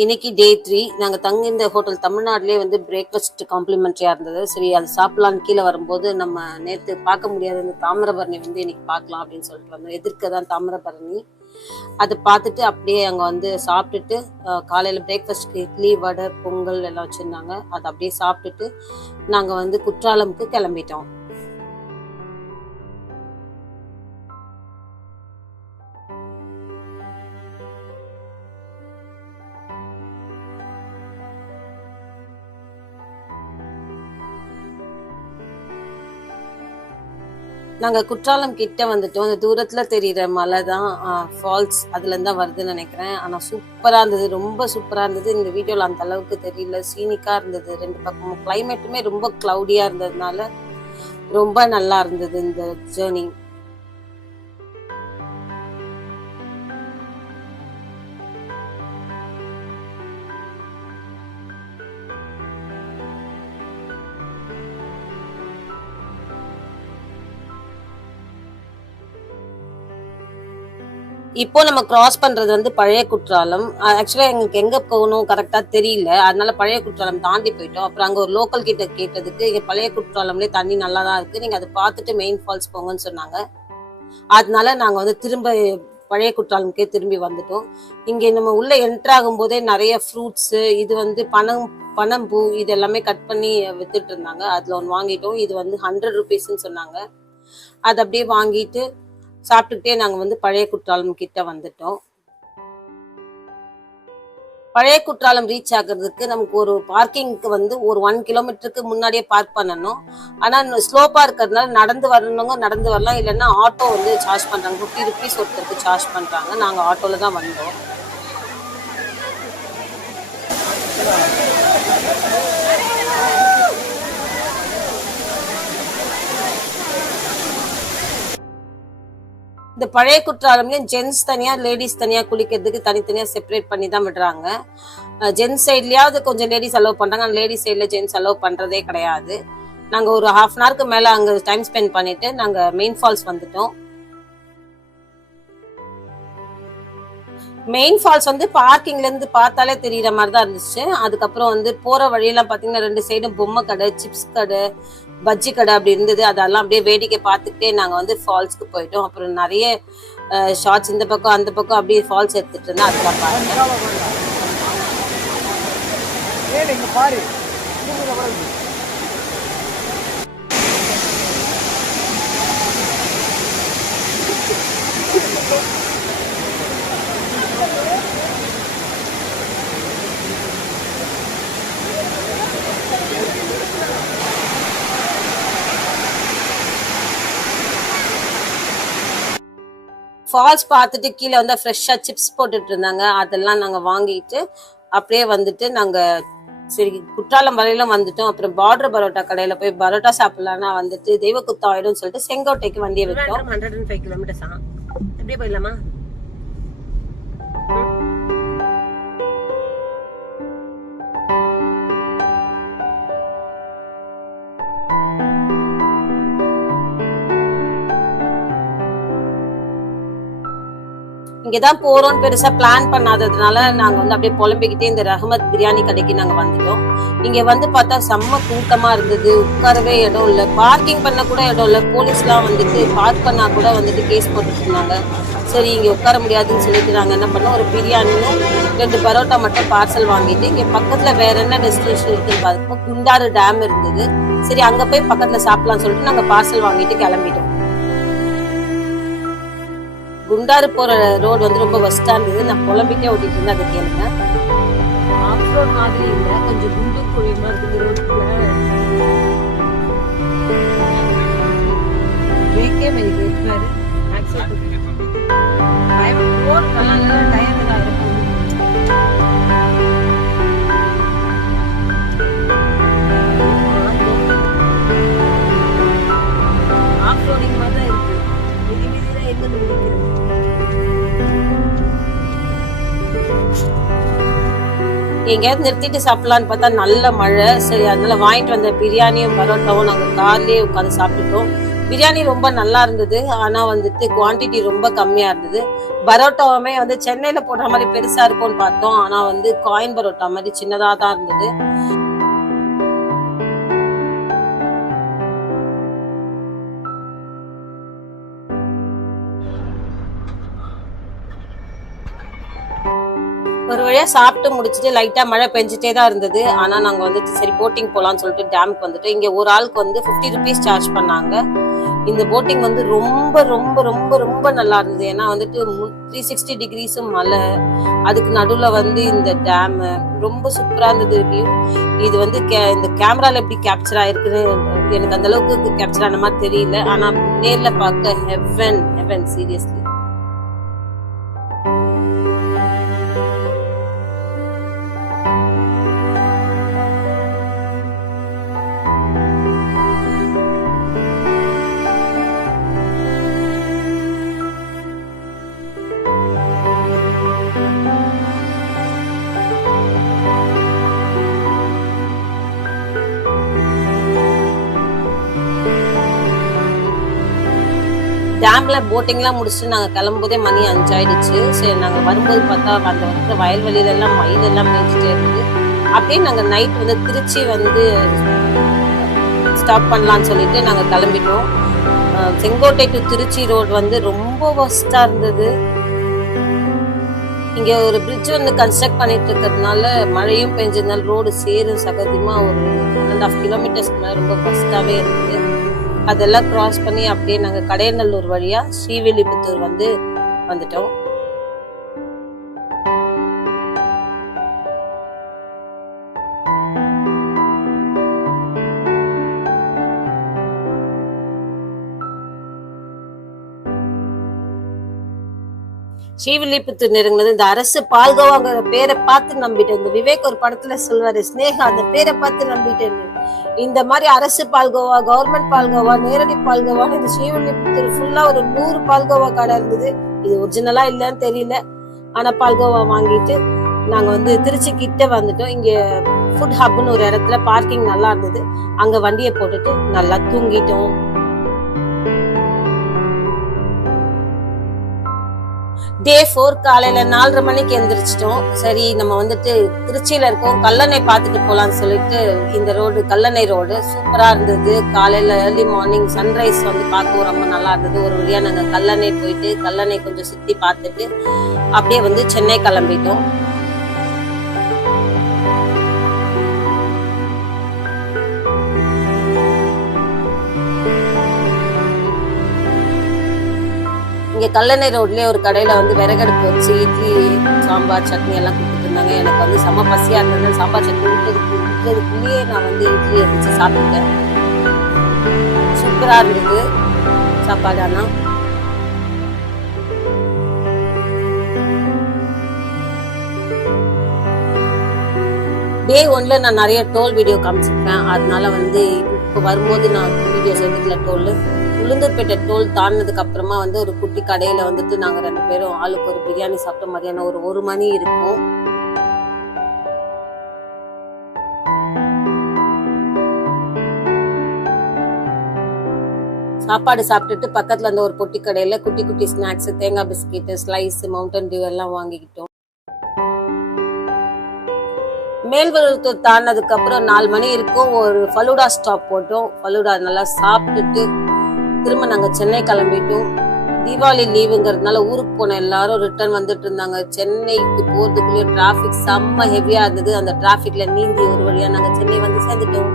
இன்னைக்கு டே 3. நாங்க தங்க இந்த ஹோட்டல் தமிழ்நாட்டிலே வந்து பிரேக்ஃபாஸ்ட் காம்ப்ளிமெண்ட்ரியா இருந்தது. சரி அது சாப்பிடலான்னு கீழே வரும்போது நம்ம நேற்று பார்க்க முடியாத இந்த தாமிரபரணி வந்து இன்னைக்கு பார்க்கலாம் அப்படின்னு சொல்லிட்டு வந்தோம். எதிர்க்க தான் தாமிரபரணி. அதை பார்த்துட்டு அப்படியே அங்கே வந்து சாப்பிட்டுட்டு காலையில் பிரேக்ஃபாஸ்ட்க்கு இட்லி வடை பொங்கல் எல்லாம் வச்சுருந்தாங்க. அதை அப்படியே சாப்பிட்டுட்டு நாங்கள் வந்து குற்றாலமுக்கு கிளம்பிட்டோம். நாங்கள் குற்றாலம் கிட்ட வந்துட்டோம். அந்த தூரத்தில் தெரிகிற மலை தான் ஃபால்ஸ், அதுலேருந்து தான் வருதுன்னு நினைக்கிறேன். ஆனால் சூப்பராக இருந்தது, ரொம்ப சூப்பராக இருந்தது. இந்த வீடியோவில் அந்த அளவுக்கு தெரியல, சீனிக்காக இருந்தது. ரெண்டு பக்கமும் கிளைமேட்டுமே ரொம்ப க்ளவுடியாக இருந்ததுனால ரொம்ப நல்லா இருந்தது இந்த ஜேர்னி. இப்போ நம்ம கிராஸ் பண்றது வந்து பழைய குற்றாலம். ஆக்சுவலா எங்களுக்கு எங்க போகணும் கரெக்டா தெரியல, அதனால பழைய குற்றாலம் தாண்டி போயிட்டோம். அப்புறம் அங்க ஒரு லோக்கல் கிட்ட கேட்டதுக்கு இங்க பழைய குற்றாலம்லேயே தண்ணி நல்லா தான் இருக்கு, நீங்க அதை பார்த்துட்டு மெயின் ஃபால்ஸ் போங்கன்னு சொன்னாங்க. அதனால நாங்க வந்து திரும்ப பழைய குற்றாலமுக்கே திரும்பி வந்துட்டோம். இங்க நம்ம உள்ள என்டர் ஆகும் போதே நிறைய ஃப்ரூட்ஸ், இது வந்து பனம்பூ இது எல்லாமே கட் பண்ணி வித்துட்டு இருந்தாங்க. அதுல ஒன்று வாங்கிட்டோம். இது வந்து 100 rupeesன்னு சொன்னாங்க. அதை அப்படியே வாங்கிட்டு சாப்பிட்டுக்கிட்டே நாங்கள் வந்து பழைய குற்றாலம் கிட்ட வந்துட்டோம். பழைய குற்றாலம் ரீச் ஆகுறதுக்கு நமக்கு ஒரு பார்க்கிங்க்கு வந்து ஒரு 1 கிலோமீட்டருக்கு முன்னாடியே பார்க் பண்ணணும். ஆனால் ஸ்லோப்பாக இருக்கிறதுனால நடந்து வரணுங்க நடந்து வரலாம், இல்லைன்னா ஆட்டோ வந்து சார்ஜ் பண்ணுறாங்க. 50 rupees ஒருத்தருக்கு சார்ஜ் பண்ணுறாங்க. நாங்கள் ஆட்டோவில் தான் வந்தோம். இந்த பழைய குற்றாலம்லேயும் ஜென்ஸ் தனியா லேடிஸ் தனியா குளிக்கிறதுக்கு தனித்தனியா செப்பரேட் பண்ணி தான் விடுறாங்க. ஜென்ஸ் சைட்லயாவது கொஞ்சம் லேடிஸ் அலோவ் பண்றாங்க, லேடிஸ் சைட்ல ஜென்ஸ் அலோவ் பண்றதே கிடையாது. நாங்க ஒரு ½ hour மேல அங்க டைம் ஸ்பெண்ட் பண்ணிட்டு நாங்க மெயின் ஃபால்ஸ் வந்துட்டோம். மெயின் ஃபால்ஸ் வந்து பார்க்கிங்ல இருந்து பார்த்தாலே தெரியற மாதிரி தான் இருந்துச்சு. அதுக்கப்புறம் வந்து போற வழியெல்லாம் பாத்தீங்கன்னா 2 சைடும் பொம்மை கடை, சிப்ஸ் கடை, பஜ்ஜி கடை அப்படி இருந்தது. அதெல்லாம் அப்படியே வேடிக்கை பார்த்துக்கிட்டே நாங்க வந்து ஃபால்ஸ்க்கு போயிட்டோம். அப்புறம் நிறைய ஷார்ட்ஸ் இந்த பக்கம் அந்த பக்கம் அப்படியே ஃபால்ஸ் எடுத்துட்டு இருந்தேன். அதெல்லாம் பாருங்க. ஃபால்ஸ் பார்த்துட்டு கீழே வந்து ஃப்ரெஷ்ஷாக சிப்ஸ் போட்டுட்டு இருந்தாங்க. அதெல்லாம் நாங்கள் வாங்கிட்டு அப்படியே வந்துட்டு நாங்கள் சரி குற்றாலம் வரையிலும் வந்துட்டோம். அப்புறம் பார்டர் பரோட்டா கடையில் போய் பரோட்டா சாப்பிடலான்னா வந்துட்டு தெய்வ குத்தம் ஆயிடும்னு சொல்லிட்டு செங்கோட்டைக்கு வண்டியை விட்டோம். 105 kilometers அப்படியே போயிடலாமா? இங்கதான் போறோம்னு பெருசா பிளான் பண்ணாததுனால நாங்க வந்து அப்படியே புலம்பிக்கிட்டே இந்த ரஹமத் பிரியாணி கடைக்கு நாங்க வந்துட்டோம். இங்க வந்து பார்த்தா செம்ம கூட்டமா இருந்தது, உட்காரவே இடம் இல்லை, பார்க்கிங் பண்ண கூட இடம் இல்லை. போலீஸ்லாம் வந்துட்டு பார்க் பண்ணா கூட வந்துட்டு கேஸ் போட்டுட்டு இருந்தாங்க. சரி இங்க உட்கார முடியாதுன்னு சொல்லிட்டு நாங்க என்ன பண்ணோம், ஒரு பிரியாணியும் 2 பரோட்டா மட்டும் பார்சல் வாங்கிட்டு இங்க பக்கத்துல வேற என்ன டெஸ்டினேஷன் இருக்குன்னு பார்ப்போம். குண்டாறு டேம் இருந்தது. சரி அங்க போய் பக்கத்துல சாப்பிடலாம்னு சொல்லிட்டு நாங்க பார்சல் வாங்கிட்டு கிளம்பிட்டோம். குண்டாறு போற ரோடு வந்து ரொம்ப வஸ்டா இருந்தது. நான் புலம்பிட்டே ஓட்டிட்டு இருந்தேன். அதை கேளுங்க. ஆஃப் ரோட் மாதிரி இல்லை, கொஞ்சம் குண்டு குழியுமா இருக்குது ரோட்ல. பிரேக்கே மேரி பிரேக் ஆக்சிடென்ட் ரோட் நல்லா டயர் தான் இருக்கு. ஆஃப் ரோடிங் மாதிரி தான் இருக்கு. மிதிதான் எங்க நிற்கிறது. எங்கேயாவது நிறுத்திட்டு சாப்பிடலான்னு பார்த்தா நல்ல மழை. சரி அதனால வாங்கிட்டு வந்த பிரியாணியும் பரோட்டாவும் நாங்கள் கார்லேயே உட்காந்து சாப்பிட்டுட்டோம். பிரியாணி ரொம்ப நல்லா இருந்தது. ஆனா வந்துட்டு குவான்டிட்டி ரொம்ப கம்மியா இருந்தது. பரோட்டாவுமே வந்து சென்னையில போடுற மாதிரி பெருசா இருக்கும்னு பார்த்தோம். ஆனா வந்து காயின் பரோட்டா மாதிரி சின்னதா தான் இருந்தது. ஒரு வழியா சாப்பிட்டு முடிச்சுட்டு லைட்டா மழை பெஞ்சிட்டே தான் இருந்தது. ஆனா நாங்க வந்துட்டு சரி போட்டிங் போலாம்னு சொல்லிட்டு டேமுக்கு வந்துட்டு இங்க ஒரு ஆளுக்கு வந்து 50 rupees சார்ஜ் பண்ணாங்க. இந்த போட்டிங் வந்து ரொம்ப ரொம்ப ரொம்ப ரொம்ப நல்லா இருந்தது. ஏன்னா வந்துட்டு 360 degrees மலை, அதுக்கு நடுவுல வந்து இந்த டேம் ரொம்ப சூப்பரா இருந்தது வியூ. இது வந்து இந்த கேமரால எப்படி கேப்சர் ஆயிருக்குன்னு எனக்கு அந்த அளவுக்கு கேப்சர் ஆன மாதிரி தெரியல. ஆனா நேர்ல பார்க்க ஹெவன் ஹெவன் சீரியஸ்லி. டேம்ல போட்டிங்லாம் முடிச்சுட்டு நாங்க கிளம்பும்போதே மணி 5 ஆயிடுச்சு. சரி நாங்க வரும்போது பார்த்தா அந்த வந்து வயல்வெளியில எல்லாம் மயில் எல்லாம் மேய்ஞ்சிட்டே இருக்கு. அப்படியே நாங்க நைட் வந்து திருச்சி வந்து ஸ்டாப் பண்ணலாம்னு சொல்லிட்டு நாங்க கிளம்பிட்டோம். செங்கோட்டை டு திருச்சி ரோடு வந்து ரொம்ப வஸ்டா இருந்தது. இங்க ஒரு பிரிட்ஜ் வந்து கன்ஸ்ட்ரக்ட் பண்ணிட்டு இருக்கிறதுனால மழையும் பெஞ்சதுனால ரோடு சேரும் சகதியமா ஒரு 1.5 kilometers மேல ரொம்ப வஸ்டாவே இருந்தது. அதெல்லாம் கிராஸ் பண்ணி அப்படியே நாங்க கடையநல்லூர் வழியா ஸ்ரீவில்லிபுத்தூர் வந்து வந்துட்டோம். ஸ்ரீவில்லிபுத்தூர் நெருங்கினது இந்த அரசு பால்கோவாங்கிற பேரை பார்த்து நம்பிட்டேன். இந்த விவேக் ஒரு படத்துல சொல்வாரு, ஸ்னேகா அந்த பேரை பார்த்து நம்பிட்டேன். இந்த மாதிரி அரசு பால்கோவா, கவர்மெண்ட் பால்கோவா, நேரடி பால்கோவான்னு இந்த ஸ்ரீவில்லிபுத்தூர் ஃபுல்லா ஒரு 100 பால்கோவா கடை இருந்தது. இது ஒரிஜினலா இல்லன்னு தெரியல. ஆனா பால்கோவா வாங்கிட்டு நாங்க வந்து திருச்சி கிட்ட வந்துட்டோம். இங்க ஃபுட் ஹப்னு ஒரு இடத்துல பார்க்கிங் நல்லா இருந்தது. அங்க வண்டியை போட்டுட்டு நல்லா தூங்கிட்டோம். டே 4 காலையில 4:30 மணிக்கு எந்திரிச்சிட்டோம். சரி நம்ம வந்துட்டு திருச்சியில இருக்கோம், கல்லணை பார்த்துட்டு போலான்னு சொல்லிட்டு இந்த ரோடு கல்லணை ரோடு சூப்பரா இருந்தது. காலையில ஏர்லி மார்னிங் சன்ரைஸ் வந்து பார்க்கவும் ரொம்ப நல்லா இருந்தது. ஒரு வழியா நாங்க கல்லணை போயிட்டு கல்லணை கொஞ்சம் சுத்தி பார்த்துட்டு அப்படியே வந்து சென்னை கிளம்பிட்டோம். இங்க கல்லணை ரோட்லயே ஒரு கடையில வந்து விறகடுப்பு வச்சு இட்லி, சாம்பார், சட்னி எல்லாம் கொடுத்துட்டு இருந்தாங்க. எனக்கு வந்து செம்ம பசியா இருந்தது. சாம்பார் சட்னி விட்டதுக்குள்ளேயே நான் வந்து இட்லி எடுத்து சாப்பிட்டேன். சூப்பரா இருந்தது சாப்பாடு. ஆனா டே 1ல நான் நிறைய டோல் வீடியோ காமிச்சிருப்பேன். அதனால வந்து இப்போ வரும்போது நான் வீடியோஸ் எடுக்கல. டோல் உளுந்தூர்பேட்டை டோல் தாண்டினதுக்கு அப்புறமா வந்து ஒரு குட்டி கடையில வந்துட்டு நாங்க 2 பேரும் ஆளுக்கு ஒரு பிரியாணி சாப்பிட்டோம். மதியானம் ஒரு 1 மணி இருக்கும். சாப்பாடு சாப்பிட்டுட்டு பக்கத்துல இருந்த ஒரு பொட்டி கடையில குட்டி குட்டி ஸ்நாக்ஸ், தேங்காய் பிஸ்கெட், ஸ்லைஸ், மவுண்டன் டியூ எல்லாம் வாங்கிக்கிட்டோம். மேல்வழுத்தூர் தாண்டினதுக்கு அப்புறம் 4 மணி இருக்கும். ஒரு ஃபலூடா ஸ்டாப் போட்டோம். ஃபலூடா நல்லா சாப்பிட்டுட்டு திரும்ப நாங்க சென்னை கிளம்பிட்டோம். தீபாவளி லீவுங்கிறதுனால ஊருக்கு போன எல்லாரும் ரிட்டர்ன் வந்துட்டு இருந்தாங்க. சென்னைக்கு போறதுக்குள்ளேயே டிராபிக் செம்ம ஹெவியா இருந்தது. அந்த டிராபிக்ல நீந்தி ஒரு வழியா நாங்க சென்னை வந்து சேர்ந்துட்டோம்.